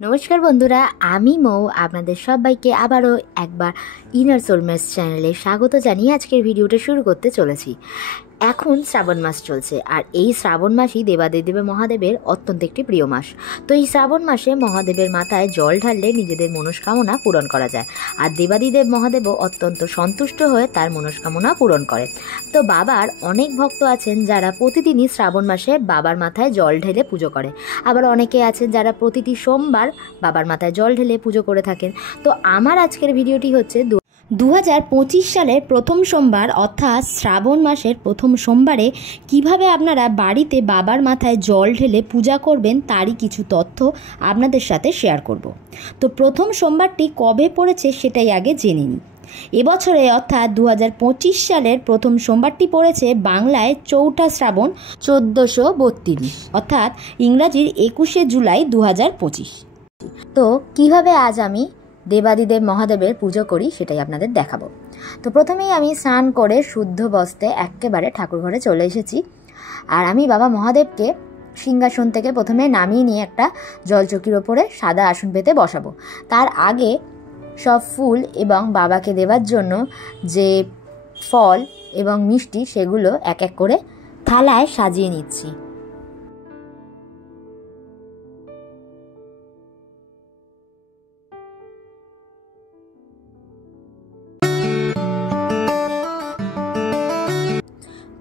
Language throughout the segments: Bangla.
নমস্কার বন্ধুরা, আমি মৌ আপনাদের সবাইকে আবারও একবার ইনার সোলমেটস চ্যানেলে স্বাগত জানিয়ে আজকের ভিডিওটা শুরু করতে চলেছি। এখন শ্রাবণ মাস চলছে, আর এই শ্রাবণ মাসই দেবাদিদেব মহাদেবের অত্যন্ত একটি প্রিয় মাস। তো এই শ্রাবণ মাসে মহাদেবের মাথায় জল ঢাললে নিজেদের মনস্কামনা পূরণ করা যায়, আর দেবাদিদেব মহাদেবও অত্যন্ত সন্তুষ্ট হয়ে তার মনস্কামনা পূরণ করে। তো বাবার অনেক ভক্ত আছেন যারা প্রতিদিনই শ্রাবণ মাসে বাবার মাথায় জল ঢেলে পুজো করে, আবার অনেকে আছেন যারা প্রতিটি সোমবার বাবার মাথায় জল ঢেলে পুজো করে থাকেন। তো আমার আজকের ভিডিওটি হচ্ছে 2025 সালের প্রথম সোমবার অর্থাৎ শ্রাবণ মাসের প্রথম সোমবারে কিভাবে আপনারা বাড়িতে বাবার মাথায় জল ঢেলে পূজা করবেন তারই কিছু তথ্য আপনাদের সাথে শেয়ার করব। তো প্রথম সোমবারটি কবে পড়েছে সেটাই আগে জেনে নিই। এবছরে অর্থাৎ 2025 সালের প্রথম সোমবারটি পড়েছে বাংলায় 4ঠা শ্রাবণ 1432, অর্থাৎ ইংরাজির 21শে জুলাই 2025। তো কিভাবে আজ আমি দেবাদিদেব মহাদেবের পুজো করি সেটাই আপনাদের দেখাবো। তো প্রথমেই আমি স্নান করে শুদ্ধ বস্ত্রে একেবারে ঠাকুরঘরে চলে এসেছি, আর আমি বাবা মহাদেবকে সিংহাসন থেকে প্রথমে নামিয়ে নিয়ে একটা জলচকির ওপরে সাদা আসন পেতে বসাবো। তার আগে সব ফুল এবং বাবাকে দেবার জন্য যে ফল এবং মিষ্টি সেগুলো এক এক করে থালায় সাজিয়ে নিচ্ছি।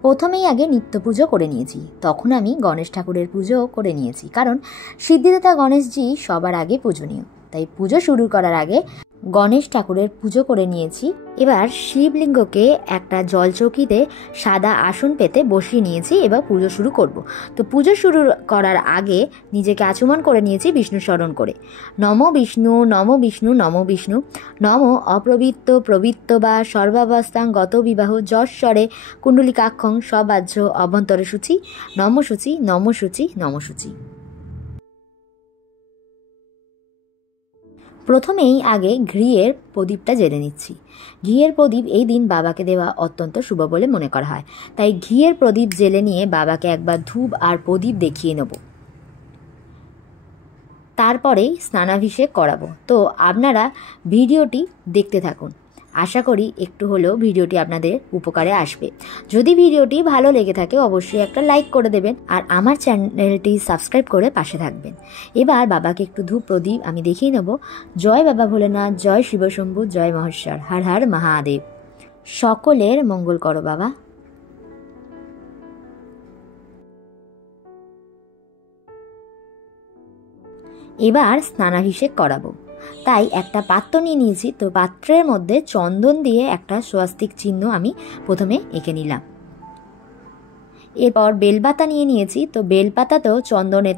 প্রথমেই আগে নিত্য পুজো করে নিয়েছি, তখন আমি গণেশ ঠাকুরের পুজো করে নিয়েছি, কারণ সিদ্ধিদাতা গণেশজি সবার আগে পূজনীয়। তাই পুজো শুরু করার আগে গণেশ ঠাকুরের পুজো করে নিয়েছি। এবার শিবলিঙ্গকে একটা জলচৌকিতে সাদা আসন পেতে বসিয়ে নিয়েছি, এবার পুজো শুরু করব। তো পুজো শুরু করার আগে নিজেকে আচমন করে নিয়েছি বিষ্ণু স্মরণ করে। নম বিষ্ণু নম বিষ্ণু নম বিষ্ণু নম অপ্রবৃত্ত প্রবৃত্ত বা সর্বাবস্থাং গত বিবাহ যশ্বরে কুণ্ডলিকাক্ষং সবাহ্য অভ্যন্তরে সূচি নম সূচি নম সূচি নম সূচি। প্রথমেই আগে ঘিয়ের প্রদীপটা জেলে নিচ্ছি। ঘিয়ের প্রদীপ এই দিন বাবাকে দেওয়া অত্যন্ত শুভ বলে মনে করা হয়, তাই ঘিয়ের প্রদীপ জেলে নিয়ে বাবাকে একবার ধূপ আর প্রদীপ দেখিয়ে নেব। তারপরেই স্নানাভিষেক করাবো। তো আপনারা ভিডিওটি দেখতে থাকুন, আশা করি একটু হলেও ভিডিওটি আপনাদের উপকারে আসবে। যদি ভিডিওটি ভালো লেগে থাকে অবশ্যই একটা লাইক করে দেবেন, আর আমার চ্যানেলটি সাবস্ক্রাইব করে পাশে থাকবেন। এবার বাবাকে একটু ধূপ প্রদীপ আমি দেখিয়ে নেব। জয় বাবা ভোলেনাথ, জয় শিবশম্ভু, জয় মহেশ্বর, হর হর মহাদেব। সকলের মঙ্গল করো বাবা। এবার স্নানাভিষেক করাবো, তাই একটা পাত্র নিয়ে নিয়েছি। তো পাত্রের মধ্যে চন্দন দিয়ে একটা স্বস্তিক চিহ্ন আমি প্রথমে এঁকে নিলাম। এরপর বেলপাতা নিয়ে নিয়েছি। তো বেলপাতাতেও চন্দনের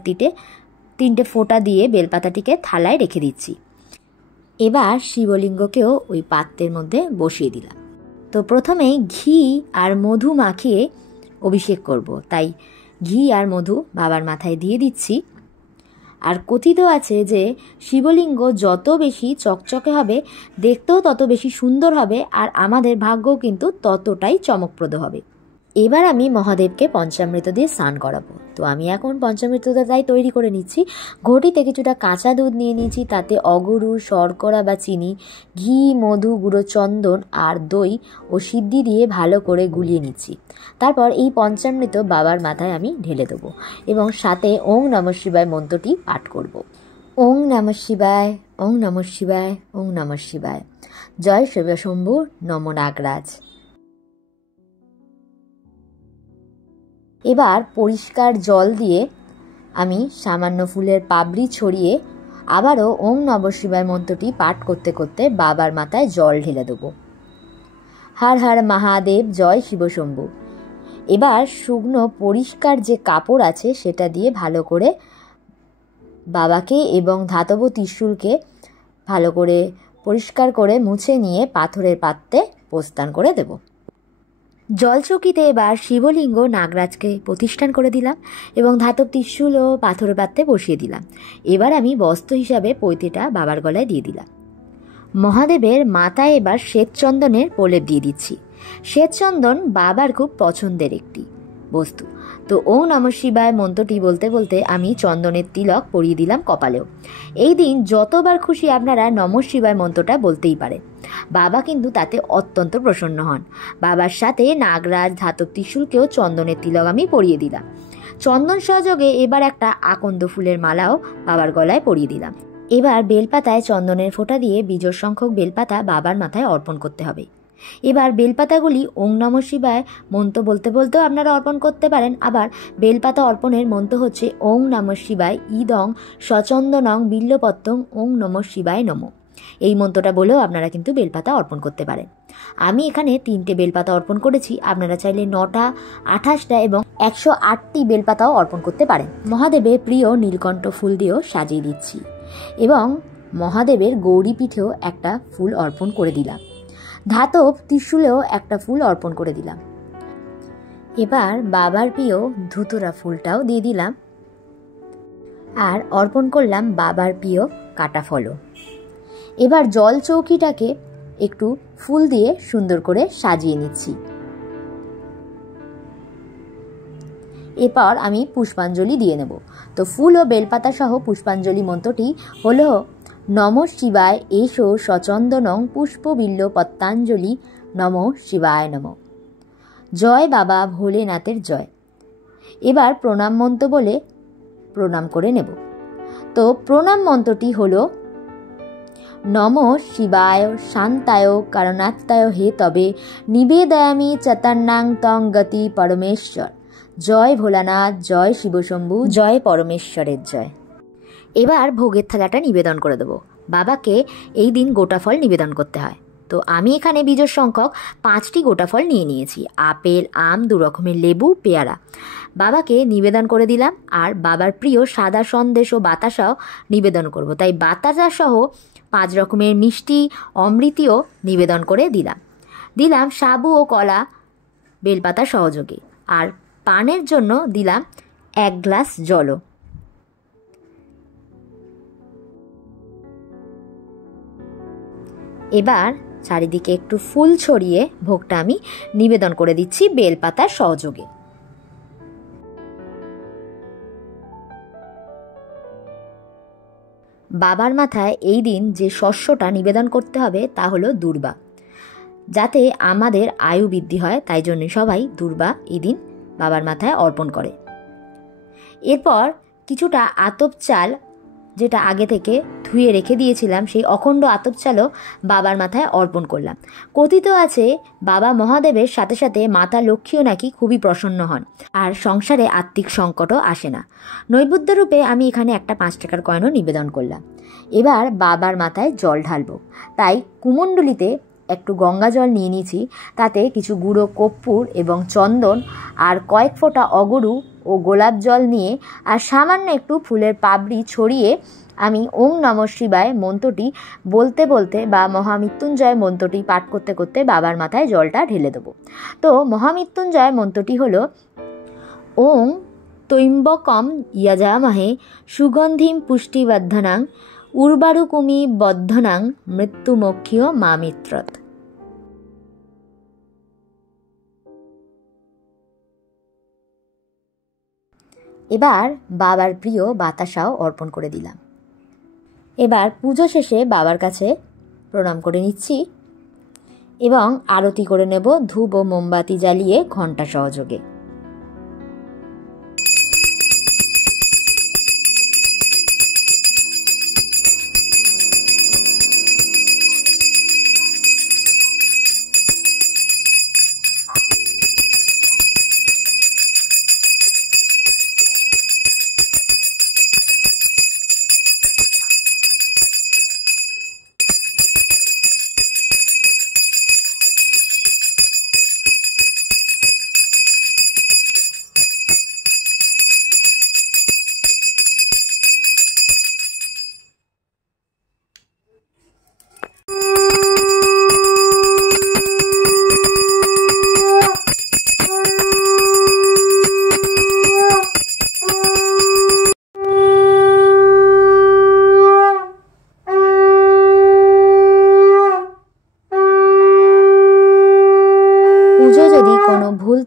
তিনটে ফোঁটা দিয়ে বেলপাতাটিকে থালায় রেখে দিচ্ছি। এবার শিবলিঙ্গকেও ওই পাত্রের মধ্যে বসিয়ে দিলাম। তো প্রথমেই ঘি আর মধু মাখিয়ে অভিষেক করব, তাই ঘি আর মধু বাবার মাথায় দিয়ে দিচ্ছি। আর কথিত আছে যে শিবলিঙ্গ যত বেশি চকচকে হবে দেখতেও তত বেশি সুন্দর হবে, আর আমাদের ভাগ্যও কিন্তু ততটাই চমকপ্রদ হবে। এবার আমি মহাদেবকে পঞ্চামৃত দিয়ে স্নান করাবো। তো আমি এখন পঞ্চামৃতটা তাই তৈরি করে নিচ্ছি। ঘটিতে কিছুটা কাঁচা দুধ নিয়ে নিয়েছি, তাতে অগুরু, শর্করা বা চিনি, ঘি, মধু, গুঁড়ো চন্দন আর দই ও সিদ্ধি দিয়ে ভালো করে গুলিয়ে নিচ্ছি। তারপর এই পঞ্চামৃত বাবার মাথায় আমি ঢেলে দেবো এবং সাথে ওং নমঃ শিবায় মন্ত্রটি পাঠ করব। ওং নমঃ শিবায়, ওং নমঃ শিবায়, ওং নমঃ শিবায়, জয় শিবশম্ভু, নম নাগরাজ। এবার পরিষ্কার জল দিয়ে আমি সামান্য ফুলের পাপড়ি ছড়িয়ে আবারও ওং নমঃ শিবায় মন্ত্রটি পাঠ করতে করতে বাবার মাথায় জল ঢেলে দেবো। হর হর মহাদেব, জয় শিবশম্ভু। এবার শুকনো পরিষ্কার যে কাপড় আছে সেটা দিয়ে ভালো করে বাবাকে এবং ধাতব ত্রিশূলকে ভালো করে পরিষ্কার করে মুছে নিয়ে পাথরের পাত্রে প্রস্থান করে দেব। জলচৌকিতে এবার শিবলিঙ্গ নাগরাজকে প্রতিষ্ঠান করে দিলাম এবং ধাতব ত্রিশূল ও পাথরের পাত্রে বসিয়ে দিলাম। এবার আমি বস্ত্র হিসাবে পৈতেটা বাবার গলায় দিয়ে দিলাম। মহাদেবের মাথায় এবার শ্বেতচন্দনের প্রলেপ দিয়ে দিচ্ছি। শ্বেতচন্দন বাবার খুব পছন্দের একটি বস্তু। তো ওং নমঃ শিবায় মন্ত্রটি বলতে বলতে আমি চন্দনের তিলক পরিয়ে দিলাম কপালেও। এই দিন যতবার খুশি আপনারা নমঃ শিবায় মন্ত্রটা বলতেই পারেন। বাবা কিন্তু তাতে অত্যন্ত প্রসন্ন হন। বাবার সাথে নাগরাজ ধাতব ত্রিশূলকেও চন্দনের তিলক আমি পরিয়ে দিলাম। চন্দন সহযোগে এবার একটা আকন্দ ফুলের মালাও বাবার গলায় পরিয়ে দিলাম। এবার বেলপাতায় চন্দনের ফোঁটা দিয়ে বিজোড় সংখ্যক বেলপাতা বাবার মাথায় অর্পণ করতে হবে। এবার বেলপাতাগুলি ওং নমঃ শিবায় মন্ত্র বলতে বলতেও আপনারা অর্পণ করতে পারেন। আবার বেলপাতা অর্পণের মন্ত্র হচ্ছে ওং নমঃ শিবায় ইদং সচন্দনং বিল্লপত্রং ওং নমঃ শিবায় নমঃ। এই মন্ত্রটা বলেও আপনারা কিন্তু বেলপাতা অর্পণ করতে পারেন। আমি এখানে 3টে বেলপাতা অর্পণ করেছি, আপনারা চাইলে 9টা, 28টা এবং 108টি বেলপাতাও অর্পণ করতে পারেন। মহাদেবের প্রিয় নীলকণ্ঠ ফুল দিয়েও সাজিয়ে দিচ্ছি এবং মহাদেবের গৌরী পিঠেও একটা ফুল অর্পণ করে দিলাম। ধাতব ত্রিশূলেও একটা ফুল অর্পণ করে দিলাম। এবার বাবার প্রিয় ধুতুরা ফুলটাও দিয়ে দিলাম আর অর্পণ করলাম বাবার প্রিয় কাটা ফলও। এবার জল চৌকিটাকে একটু ফুল দিয়ে সুন্দর করে সাজিয়ে নিচ্ছি। এরপর আমি পুষ্পাঞ্জলি দিয়ে নেব। তো ফুল ও বেলপাতা সহ পুষ্পাঞ্জলি মন্ত্রটি হলো নমঃ শিবায় এসো সচন্দনং পুষ্পবিল্ল পত্তাঞ্জলি নমঃ শিবায় নমঃ। জয় বাবা ভোলেনাথের জয়। এবার প্রণাম মন্ত্র বলে প্রণাম করে নেব। তো প্রণাম মন্ত্রটি হলো নমঃ শিবায় শান্তায় কারণাত্মায় হে তবে নিবেদয়ামি চতান্নাং তং গতি পরমেশ্বর। জয় ভোলানাথ, জয় শিবশম্ভু, জয় পরমেশ্বরের জয়। এবার ভোগের থালাটা নিবেদন করে দেবো। বাবাকে এই দিন গোটা ফল নিবেদন করতে হয়। তো আমি এখানে বিজোড় সংখ্যক 5টি গোটা ফল নিয়ে নিয়েছি, আপেল, আম, 2 রকমের লেবু, পেয়ারা। বাবাকে নিবেদন করে দিলাম। আর বাবার প্রিয় সাদা সন্দেশ ও বাতাসাও নিবেদন করব, তাই বাতাসা সহ 5 রকমের মিষ্টি অমৃতিও নিবেদন করে দিলাম সাবু ও কলা বেলপাতা সহযোগে। আর পানের জন্য দিলাম 1 গ্লাস জলও। এবার চারিদিকে একটু ফুল ছড়িয়ে ভোগটা আমি নিবেদন করে দিচ্ছি বেলপাতার সহযোগে। বাবার মাথায় এই দিন যে শস্যটা নিবেদন করতে হবে তা হলো দূর্বা, যাতে আমাদের আয়ু বৃদ্ধি হয়, তাই জন্য সবাই দূর্বা এই দিন বাবার মাথায় অর্পণ করে। এরপর কিছুটা আতপ চাল, যেটা আগে থেকে ধুয়ে রেখে দিয়েছিলাম, সেই অখণ্ড আতপ চালও বাবার মাথায় অর্পণ করলাম। কথিত আছে বাবা মহাদেবের সাথে সাথে মাতা লক্ষ্মীও নাকি খুবই প্রসন্ন হন আর সংসারে আর্থিক সংকটও আসে না। নৈবেদ্য রূপে আমি এখানে একটা 5 টাকার কয়েনও নিবেদন করলাম। এবার বাবার মাথায় জল ঢালবো, তাই কুমণ্ডলিতে একটু গঙ্গা জল নিয়ে নিয়েছি, তাতে কিছু গুঁড়ো কর্পূর এবং চন্দন আর কয়েক ফোঁটা অগরু ও গোলাপ জল নিয়ে আর সামান্য একটু ফুলের পাপড়ি ছড়িয়ে আমি ওং নমঃ শিবায় মন্ত্রটি বলতে বলতে বা মহামৃত্যুঞ্জয় মন্ত্রটি পাঠ করতে করতে বাবার মাথায় জলটা ঢেলে দেবো। তো মহামৃত্যুঞ্জয় মন্ত্রটি হলো ওং ত্রয়ম্বকম যজামহে সুগন্ধিম পুষ্টিবর্ধনাং উর্বারুকুমি বদ্ধনাং মৃত্যুমোক্ষীয় মামিত্রত। এবার বাবার প্রিয় বাতাসাও অর্পণ করে দিলাম। এবার পুজো শেষে বাবার কাছে প্রণাম করে নিচ্ছি এবং আরতি করে নেব ধূপ ও মোমবাতি জ্বালিয়ে ঘণ্টা সহযোগে।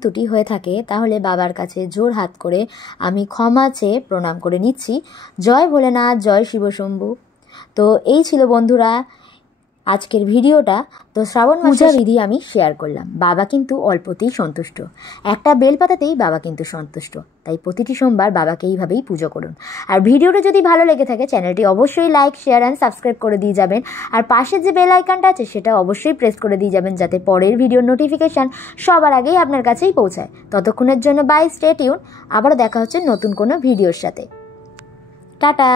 ত্রুটি হয়ে থাকে তাহলে বাবার কাছে জোর হাত করে আমি ক্ষমা চেয়ে প্রণাম করে নিচ্ছি। জয় ভোলেনাথ, জয় শিবশম্ভু। তো এই ছিল বন্ধুরা আজকের ভিডিওটা। তো শ্রাবণ মাসের বিধি আমি শেয়ার করলাম। বাবা কিন্তু অল্পতেই সন্তুষ্ট, একটা বেলপাতাতেই বাবা কিন্তু সন্তুষ্ট। তাই প্রতিটি সোমবার বাবাকে এইভাবেই পুজো করুন। আর ভিডিওটা যদি ভালো লেগে থাকে চ্যানেলটি অবশ্যই লাইক, শেয়ার অ্যান্ড সাবস্ক্রাইব করে দিয়ে যাবেন। আর পাশের যে বেল আইকনটা আছে সেটা অবশ্যই প্রেস করে দিয়ে যাবেন, যাতে পরের ভিডিওর নোটিফিকেশান সবার আগেই আপনার কাছেই পৌঁছায়। ততক্ষণের জন্য বাই, স্টে টিউন। আবারও দেখা হচ্ছে নতুন কোনো ভিডিওর সাথে। টাটা।